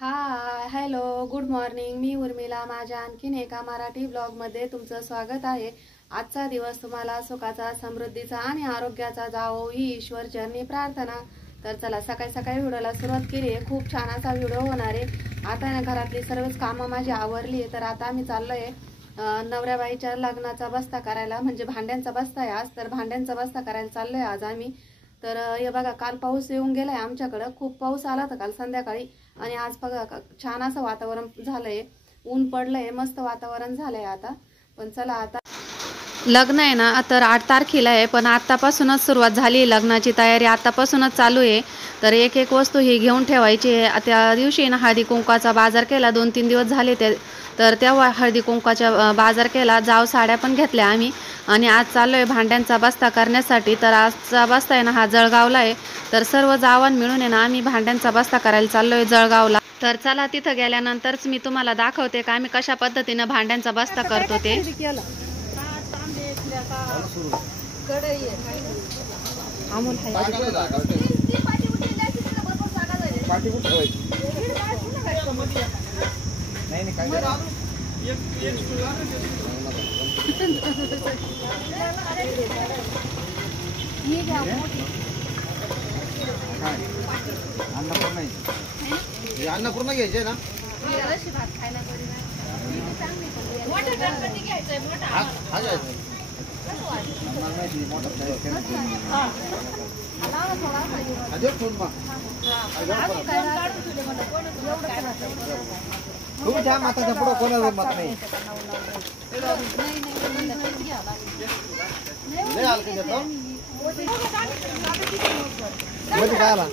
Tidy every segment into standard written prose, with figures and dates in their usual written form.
Hello good morning. मी उर्मिला माझ्या आणखीन एका मराठी ब्लॉगमध्ये तुमचं स्वागत आहे। आजचा दिवस तुम्हाला सुखाचा, समृद्धीचा आणि आरोग्याचा जावो ही ईश्वर चरणी प्रार्थना। तर चला सकाळी सकाळी व्हिडिओला सुरुवात केली आहे। खूप छान असा व्हिडिओ होणार आहे। आता ना घरातली सर्वच कामं माझी आवरली आहे। तर आता आम्ही चाललोय नवऱ्याबाईच्या लग्नाचा बस्ता करायला, म्हणजे भांड्यांचा बस्ता आहे आज। तर भांड्यांचा बस्ता करायला चाललोय आज आम्ही। तर हे बघा काल पाऊस येऊन गेलाय आमच्याकडे, खूप पाऊस आला होता काल संध्याकाळी आणि आज बघा छान असं वातावरण झालंय, ऊन पडलंय, मस्त वातावरण झालंय आता। पण चला आता लग्न आहे ना, तर 8 तारखेला आहे, पण आतापासूनच सुरुवात झाली लग्नाची तयारी, आतापासूनच चालू आहे। तर एक एक वस्तू ही घेऊन ठेवायची आहे। त्या दिवशी ना हळदी कुंकाचा बाजार केला, 2-3 दिवस झाले ते। तर तेव्हा हळदी कुंकाचा बाजार केला, जाव साड्या पण घेतल्या आम्ही आणि आज चाललोय भांड्यांचा बस्ता करण्यासाठी। तर आजचा बस्ता आहे ना हा जळगावला आहे। तर सर्व जावान मिळून आहे ना आम्ही भांड्यांचा बस्ता करायला चाललोय जळगावला। तर चला तिथं गेल्यानंतरच मी तुम्हाला दाखवते का आम्ही कशा पद्धतीने भांड्यांचा बस्ता करतो ते। अन्नपूर्णा घ्यायचे ना, तुम्ही त्या माताच्या पुढं कोणाला मत नाही। काय आला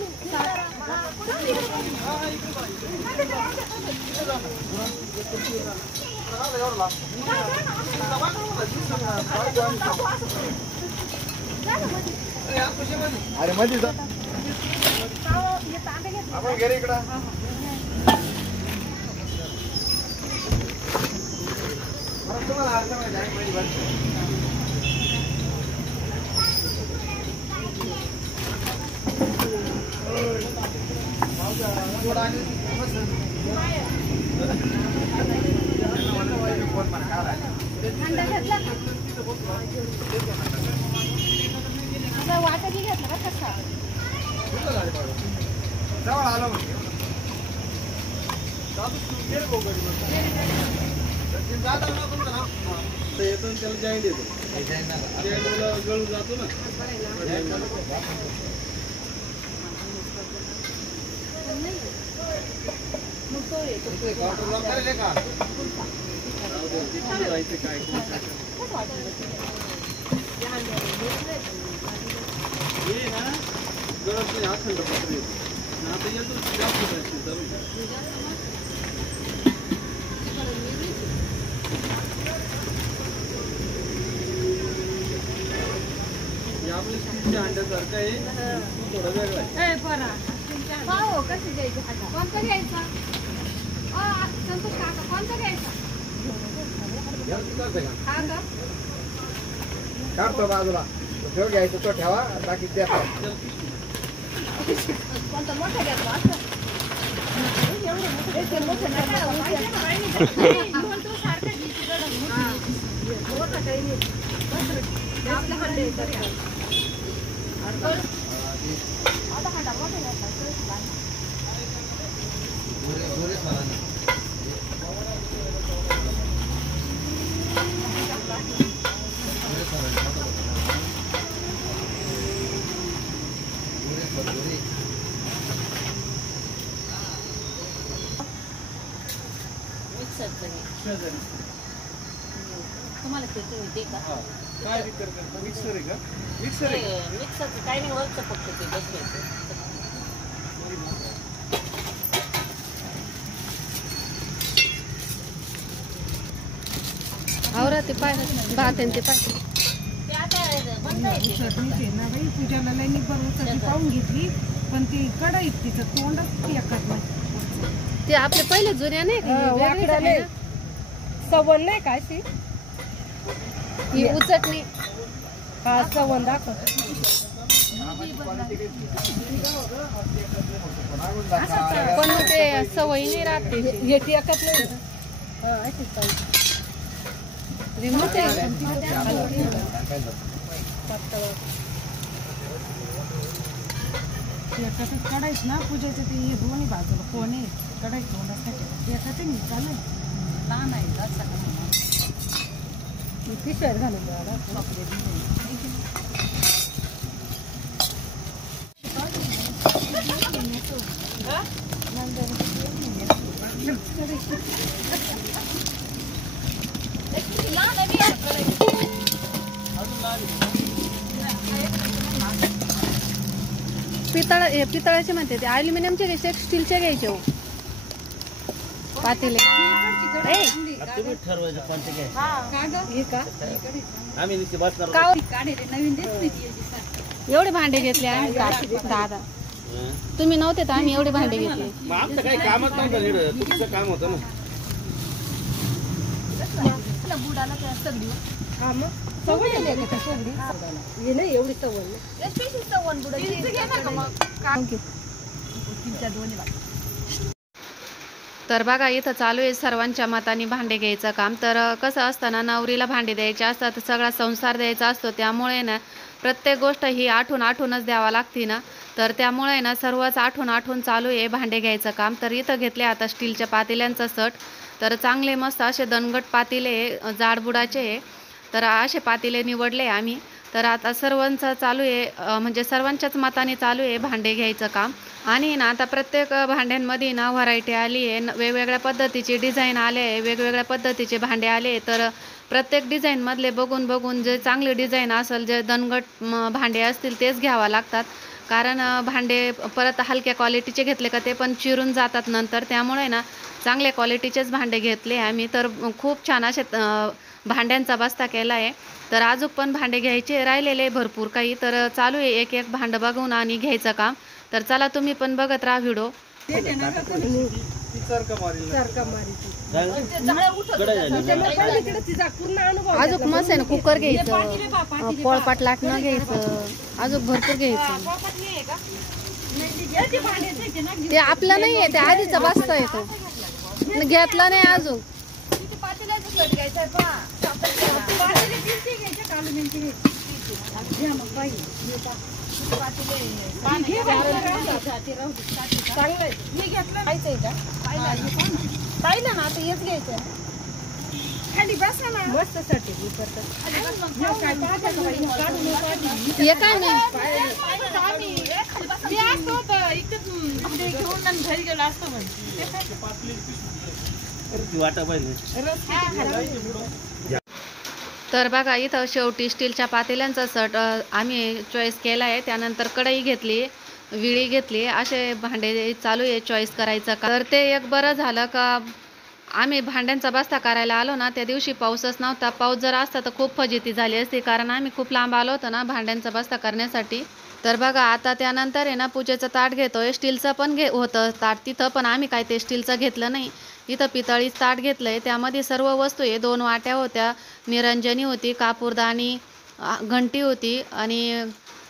अरे मध्ये आपण घरी इकडं तुम्हाला अर्थ माहिती वाटाही घेतला का कसा जवळ आलो त्याला जॉईंट येतो, गळून जातो ना। अंड्यासारखं आहे, थोडं वेगळं आहे। कसं घ्यायचं आता, कोणतं घ्यायचा संतोष काका, कोणतं घ्यायचा हा का काढतो बाजूला, ठेव घ्यायचं तो ठेवा, बाकी द्या। कोणता मोठा घ्यायचा असं तुम्हाला ते का काय मिक्सर आहे का? मिक्सर आहे, मिक्सरचं काही नाही, वरचं फक्त ते बसवायचं। आवरा ते पाय भात ते पाय पूजाला लई बरोबर पाहून घेतली, पण ती कढईत तिचं तोंडच एकत नाही। ते आपले पहिले जुन्या नाही सवण नाही का अशी ही उचटणी, हा सवण दाखव। पण ते सवय नाही राहते हे टेकत नाही ना. हा, अशीच पाहिजे. रिमोट आहे एकातच कढाईच ना पूजेचं ते हे दोन्ही बाजूला कोण आहे कढाई तोंडासाठी एकाच नाही चालेल लहान आहे पिशव्यात घालून द्यावा. पितळाचे म्हणते ते अल्युमिनियमचे घ्यायचे स्टीलचे घ्यायचे हो पातेले. तुम्ही ठरवायचं कोणते काय आम्ही नुसते बसणार एवढे भांडे घेतले आम्ही दादा तुम्ही नव्हते तर आम्ही एवढे भांडे घेतले. मग आमचं काही कामच नव्हतं नीट तुमचं काम होतं ना. एवढी सवय तर बघा इथं चालू आहे सर्वांच्या मताने भांडे घ्यायचं काम. तर कसं असतं ना नवरीला भांडे द्यायचे असतात सगळा संसार द्यायचा असतो त्यामुळे ना प्रत्येक गोष्ट ही आठवूनच द्यावा लागते ना. तर त्यामुळे ना सर्वच आठवून चालू आहे भांडे घ्यायचं काम. तर इथं घेतले आता स्टीलच्या पातेल्यांचा सट. तर चांगले मस्त असे दणगट पातेले जाडबुडाचे तर असे पातेले निवडले आम्ही. तर आता सर्वांचं चालू आहे म्हणजे सर्वांच्याच मताने चालू आहे भांडे घ्यायचं काम. आणि ना आता प्रत्येक भांड्यांमध्ये ना व्हरायटी आली आहे वेगवेगळ्या पद्धतीचे डिझाईन आले आहे वेगवेगळ्या पद्धतीचे भांडे आले. तर प्रत्येक डिझाईनमधले बघून जे चांगले डिझाईन असेल जे दणगट भांडे असतील तेच घ्यावं लागतात. कारण भांडे परत हलक्या क्वालिटीचे घेतले का ते पण चिरून जातात नंतर. त्यामुळे ना चांगल्या क्वालिटीचेच भांडे घेतले आम्ही. तर खूप छान असे भांड्यांचा बस्ता केला आहे. तर अजून पण भांडे घ्यायचे राहिलेले भरपूर काही. तर चालू आहे एक भांडं बघून आणि घ्यायचं काम. तर चला तुम्ही पण बघत राहा व्हिडिओ. अजून मस्त आहे ना कुकर घ्यायचं पोळपाट लाटणं घ्यायचं अजून भरपूर घ्यायचं. ते आपलं नाही आहे ते आधीचा बस्ता येतो घेतला नाही अजून. पाहिलं ना आता हेच घ्यायचं खाली बसा ना मस्त साठी हे काय नाही वाटा पाहिजे. तर बघा इथं शेवटी स्टीलच्या पातेल्यांचा सट आम्ही चॉईस केला आहे. त्यानंतर कढई घेतली विळी घेतली असे भांडे चालू आहे चॉईस करायचं का. तर ते एक बरं झालं का आम्ही भांड्यांचा बस्ता करायला आलो ना त्या दिवशी पाऊसच नव्हता. पाऊस जर असता तर खूप फजिती झाली असती कारण आम्ही खूप लांब आलो होतो ना भांड्यांचा बस्ता करण्यासाठी. तर बघा आता त्यानंतर आहे ना पूजेचं ताट घेतोय. स्टीलचं पण होतं ताट तिथं पण आम्ही काय ते स्टीलचं घेतलं नाही. इथं पितळीच ताट घेतलंय त्यामध्ये सर्व वस्तू आहे. 2 वाट्या होत्या निरंजनी होती कापूरदानी घंटी होती आणि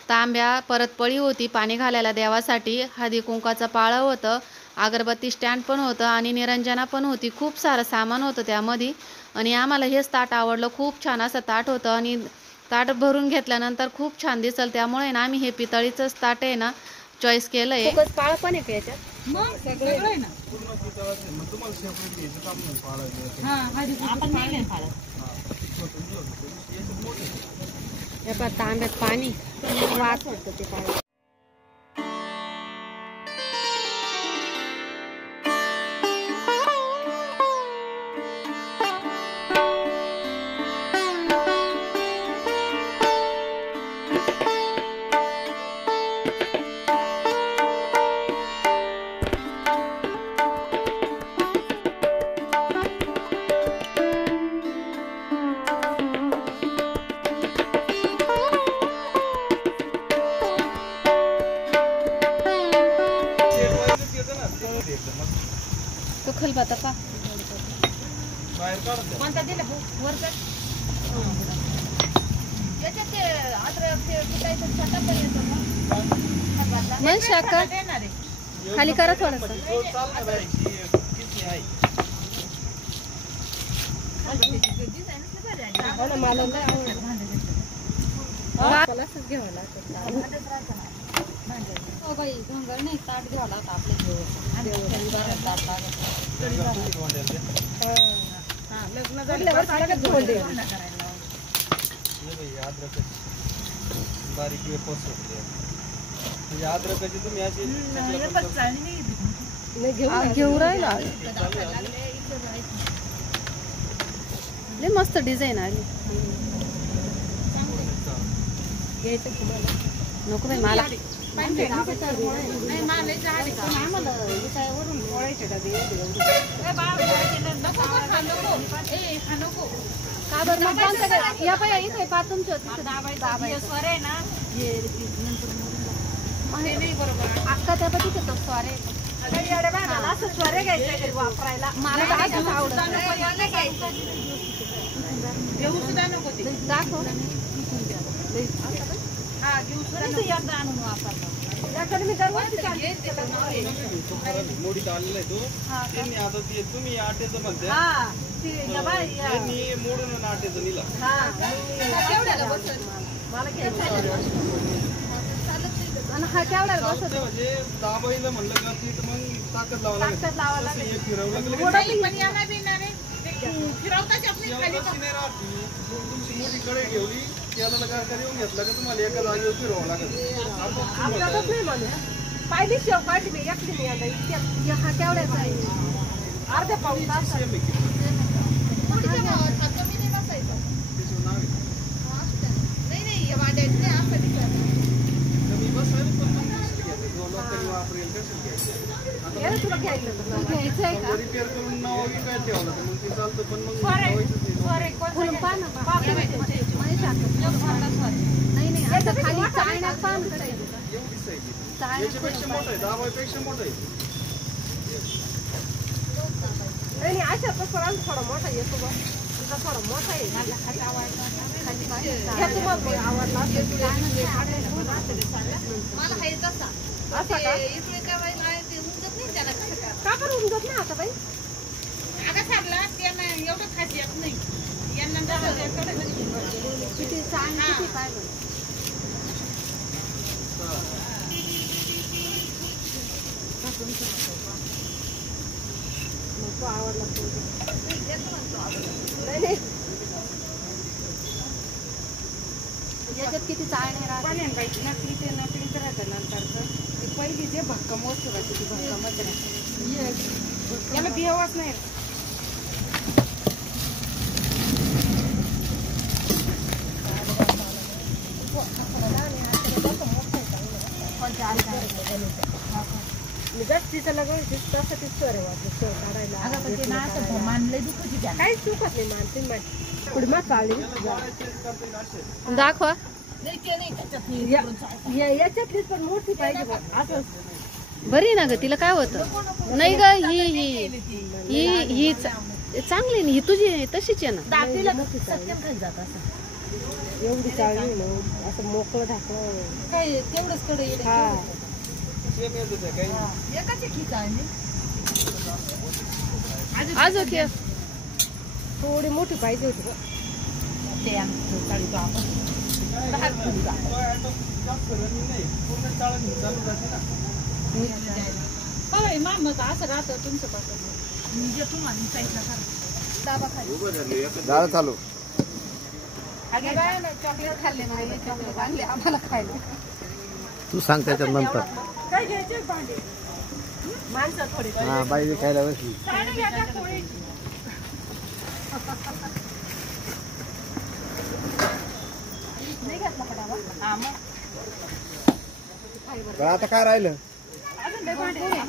तांब्या परत पळी होती पाणी घालायला देवासाठी. हळदी कुंकाचं पाळं होतं अगरबत्ती स्टँड पण होतं आणि निरंजना पण होती. खूप सारं सामान होतं त्यामध्ये आणि आम्हाला हेच ताट आवडलं. खूप छान असं ताट होतं आणि ताट भरून घेतल्यानंतर खूप छान दिसल त्यामुळे ना आम्ही हे पितळीचंच ताट आहे ना चॉईस केलंय. पाळं पण आहे का याच्यात तांब्यात पाणी वास होतं ते पाळं. तो खलबत्ता पा मन शाखा खाली करा थोडस. जो चालणार बाई, किती आहे. बारीक वेपर्स होते म्हणजे अद्रकाची तुम्ही अशी घेऊ राहिला. लय मस्त डिझाईन आली. नको बाई मला. का बरं मग कोणतं काय? या बाई इथे पा तुमच्या अक्का त्या पण तिथे तो स्वारे वापरायला मला तर असंच आवडत. दाखव मोडीत आलेला आहे तो त्यांनी आता ते तुम्ही आट्याचं म्हणते त्यांनी मोडून आट्याचं निला हा केवढा म्हणजे दाबाईला म्हणलं का तिथं मग ताकद लावा लागेल. हे फिरवलं तुमची मोठी कडे ठेवली त्याला लगा येऊन घेतला का तुम्हाला एका जागेवर फिरवावं लागेल. पाहिली शेव काढली मी एकटी मी आता इतक्या हा केवढ्याचा आहे? अर्ध्या पाऊस सेम आहे की. कमी बसेल पण मग दुसरी घ्यायची. जो लोकांनी वापरेल तसंच घ्यायचं. तुला घ्यायचं घ्यायचंय का? रिपेअर करून नाव काय ठेवलं तर मग ते चालतं पण मग ठेवायचंच नाही. नाही नाही आता खाली चाळण्यात पान करायचं. एवढी साईज आहे. याच्यापेक्षा मोठं आहे. दाबापेक्षा मोठं आहे. नाही अशा तर थोडा मोठा येतो बघ तुझा थोडा मोठा आहे आवडला का बरं उमजत नाही आता बाई किती चाळ किती पाय बरं. नको आवडला याच्यात किती चाळणे राहतात. पाण्यान बाई नकलीचे राहतं नंतरचं ती पहिली जे भक्कम वस्तू राहते ती भक्कमच राहते याला बिहावाच नाही तिचं लगवून तसं ती सर वाटलं सर काढायला काहीच चुकत नाही मानते पुढे मग काढली दाखवा. याच्यातली पण मोठी पाहिजे बघ असं बरी ना ग तिला काय होतं. नाही ग ही ही ही ही चांगली नाही. ही तुझी तशीच आहे ना. एवढी चाळली ना असं मोकळं ढाकलं काय तेवढंच कडे हा सेम येतच आहे काही. अजून थोडी मोठी पाहिजे होती जास्त रनिंग नाही. पूर्ण चाळण चालू राहते ना. असं राहतं तुमचं पासून झालं चालू. चॉकलेट खाल्ले नाही आम्हाला खायला. तू सांग त्याच्यात नंतर. काय घ्यायचे भांडे माणसं थोडी हा बाई खायला बसली. नाही घातला पडावा. आता काय राहिलं?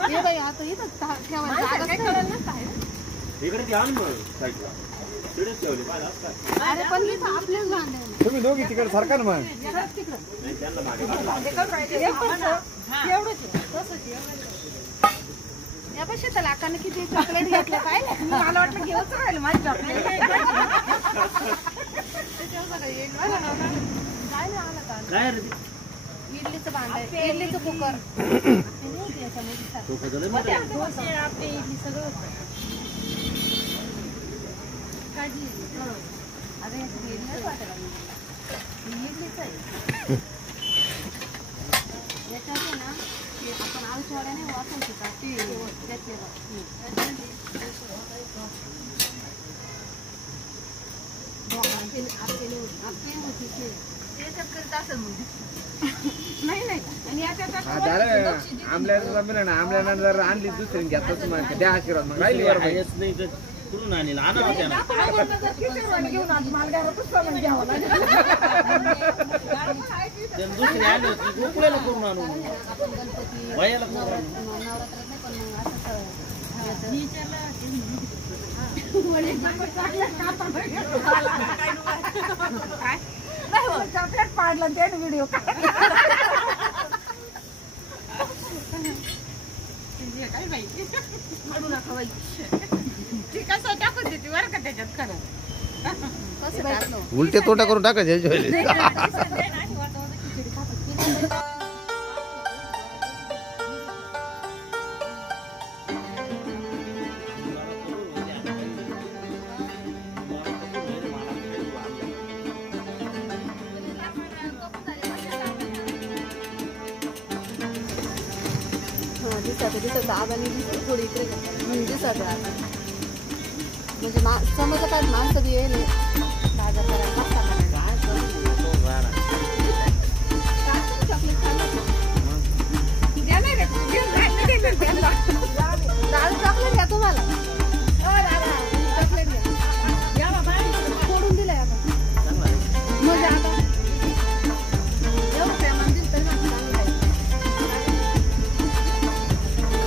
ये बाई आता इथं ठेवायचं. अरे पण इथं आपलेच भांडे. तुम्ही दोघी तिकडे सारखा ना मग. या पैसे तर लाखाने किती चॉकलेट घेतलं काय मला वाटलं घेऊच राहिलं माझी चॉकलेट काय रे इडलीचं भांड आहे, इडलीचं कुकर. डोसे आपले इडली सगळं होतं. अरे इडलीच वाटायला लागली. इडलीच आहे याच्यात आहे ना ते आपण आळूचवड्याने वाटायची का ते त्यातलेलं. नाही नाही आणि याच्यात आमल्याला ना आमल्याला जर आणली दुसरी घेतच मग द्या आशीर्वाद मग राहिली कुठून आणील आणा ना त्याला. घेऊन आज मला घरातच सामान घ्यावं लागेल. त्याला दुसरी आणली होती गोकुळाला करून आणू आपण गणपती वयाला करून आणू. नवरात्रात नाही पण मग असं चॉकलेट पाडलं ते व्हिडिओ काय माहिती म्हणू नका बाई. ती कसं टाकून देते बरं का त्याच्यात खरं. उलटे तोंडा करून टाकायचे दिसत आबाने दिसत थोडी इकडे दिसत म्हणजे समज काय माणसं बी येईल बाजार करायला चॉकलेट घ्या तुम्हाला चॉकलेट घ्या फोडून दिलंय आपण म्हणजे आता एवढं प्रेमान दिलं तरी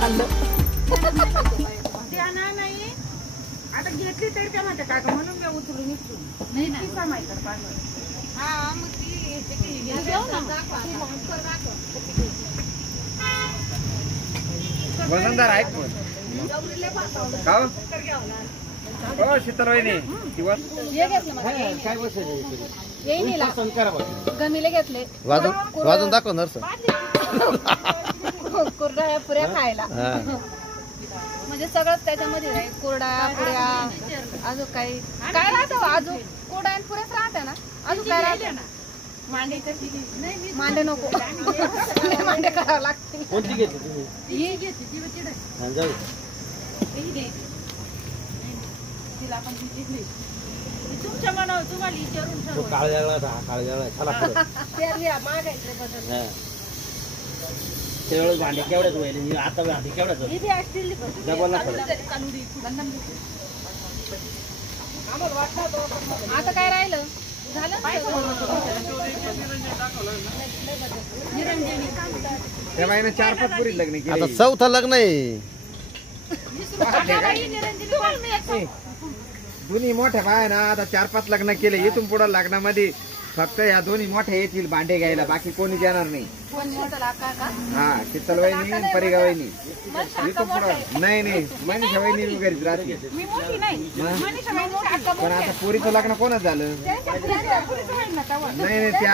खाल्लं नाही आता घेतली तरी काय म्हणते काका म्हणून मी उचलून नाही माहिती हा मग ती वजनदार आहे पण का हो शीतल वहिनी किंवा हे घेतलं मला काय बसायचं येईल गमीले घेतले वाजून दाखव नर्स कुरड्या पुऱ्या खायला म्हणजे सगळंच त्याच्यामध्ये राहील. कुरड्या पुऱ्या अजून काही काय राहतं अजून कुरड्या आणि पुऱ्याच राहत्या ना अजून काय राहतं मांडे नको मांडे करावं लागतील. कोणती घेतली तुम्ही? ही घेतली हा, जाऊ. तिला आपण तुमच्या मनावर तुम्हाला विचारून तो काळजाला होता, हा काळजाला चला पुढं. मागायचं बदल हा. त्यावेळेस भांडे केवढ्याच व्हायले आता भांडे केवढ्याच डबल ना आता काय राहिलं झालं त्या बाईनं 4-5 पुरी लग्न केली आता चौथा लग्न आहे दोन्ही मोठ्या बाया ना आता 4-5 लग्न केले. इथून पुढे लग्नामध्ये फक्त या दोन्ही मोठ्या येतील भांडे घ्यायला बाकी कोणी येणार नाही. हा शीतल वहिनी आणि परिगा वहिनी इथून पुढे नाही मनीषा वहिनी वगैरे राहते. पण आता पोरीचं लग्न कोणाच झालं नाही त्या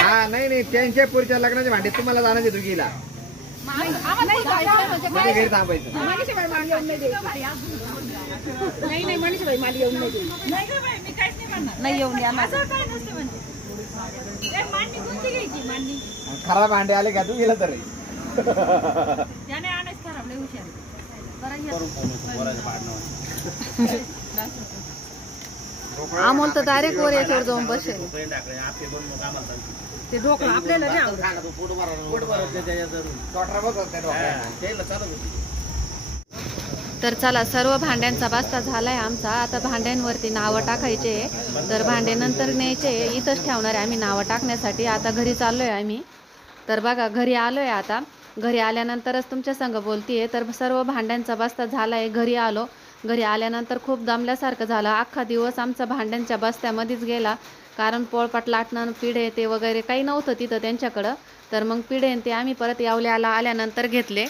हा नाही त्यांच्या पोरीच्या लग्नाचे भांडे तुम्हाला जाण्याचे दुगीला म्हणजे घरी थांबायचं. नाही मनीषाबाई मला येऊन नाही येऊन द्या खराब भांडे आले का तू गेला तर अमोल तर डायरेक्ट वर याच्यावर जाऊन बसेल. ते ढोकळा आपल्याला नाही आवडत. तर चला सर्व भांड्यांचा बस्ता झालाय आमचा. आता भांड्यांवरती नावं टाकायचे तर भांडे नंतर न्यायचे इथंच ठेवणार आहे आम्ही नावं टाकण्यासाठी. आता घरी चाललोय आम्ही. तर बघा घरी आलोय. आता घरी आल्यानंतरच तुमच्या संग बोलतीये. तर सर्व भांड्यांचा बस्ता झालाय. घरी आलो. घरी आल्यानंतर खूप दमल्यासारखं झालं. अख्खा दिवस आमचा भांड्यांच्या बस्त्यामध्येच गेला कारण पोळपाट लाटणं पिढे ते वगैरे काही नव्हतं तिथं त्यांच्याकडं. तर मग पिढे ते आम्ही परत यावल्याला आल्यानंतर घेतले.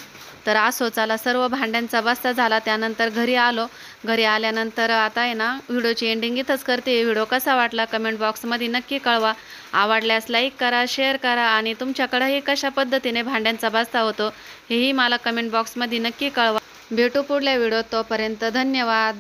तर असो चला, सर्व भांड्यांचा बस्ता झाला. त्यानंतर घरी आलो. घरी आल्यानंतर आता आहे ना व्हिडिओची एंडिंग इथंच करते. व्हिडिओ कसा वाटला कमेंट बॉक्समध्ये नक्की कळवा. आवडल्यास लाईक करा, शेअर करा आणि तुमच्याकडेही कशा पद्धतीने भांड्यांचा बस्ता होतो हेही मला कमेंट बॉक्समध्ये नक्की कळवा. भेटू पुढल्या व्हिडिओत. तोपर्यंत धन्यवाद.